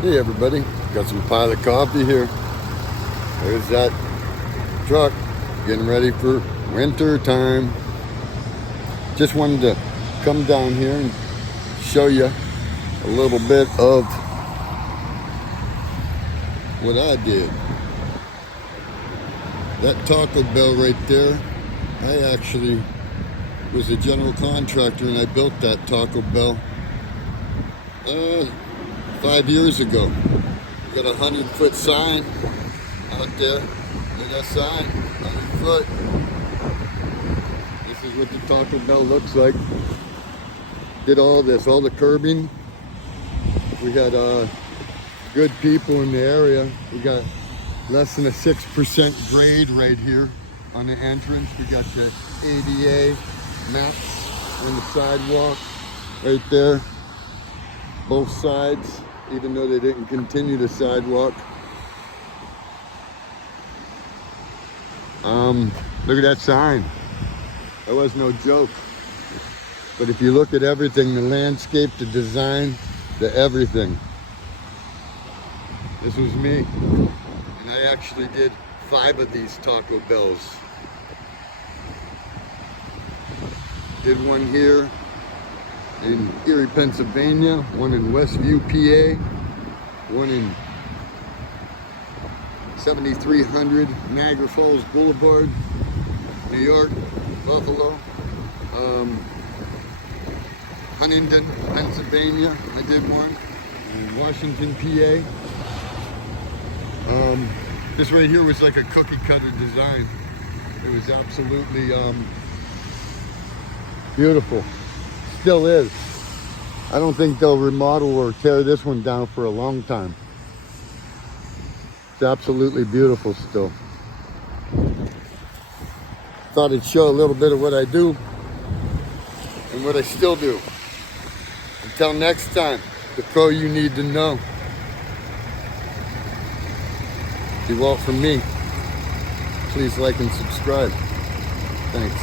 Hey everybody, got some Pilot coffee here. There's that truck getting ready for winter time. Just wanted to come down here and show you a little bit of what I did. That Taco Bell right there, I actually was a general contractor and I built that Taco Bell 5 years ago. We got a 100-foot sign out there. Look at that sign, 100 foot. This is what the Taco Bell looks like. Did all this, all the curbing. We had good people in the area. We got less than a 6% grade right here on the entrance. We got the ADA mats on the sidewalk right there. Both sides, even though they didn't continue the sidewalk. Look at that sign. That was no joke. But if you look at everything, the landscape, the design, the everything. This was me. And I actually did 5 of these Taco Bells. Did one here in Erie, Pennsylvania, one in Westview, PA, one in 7300 Niagara Falls Boulevard, New York, Buffalo, Huntington, Pennsylvania, I did one, in Washington, PA. This right here was like a cookie cutter design. It was absolutely beautiful. Still is. I don't think they'll remodel or tear this one down for a long time. It's absolutely beautiful still. Thought I'd show a little bit of what I do and what I still do. Until next time, the pro you need to know. If you want from me, please like and subscribe. Thanks.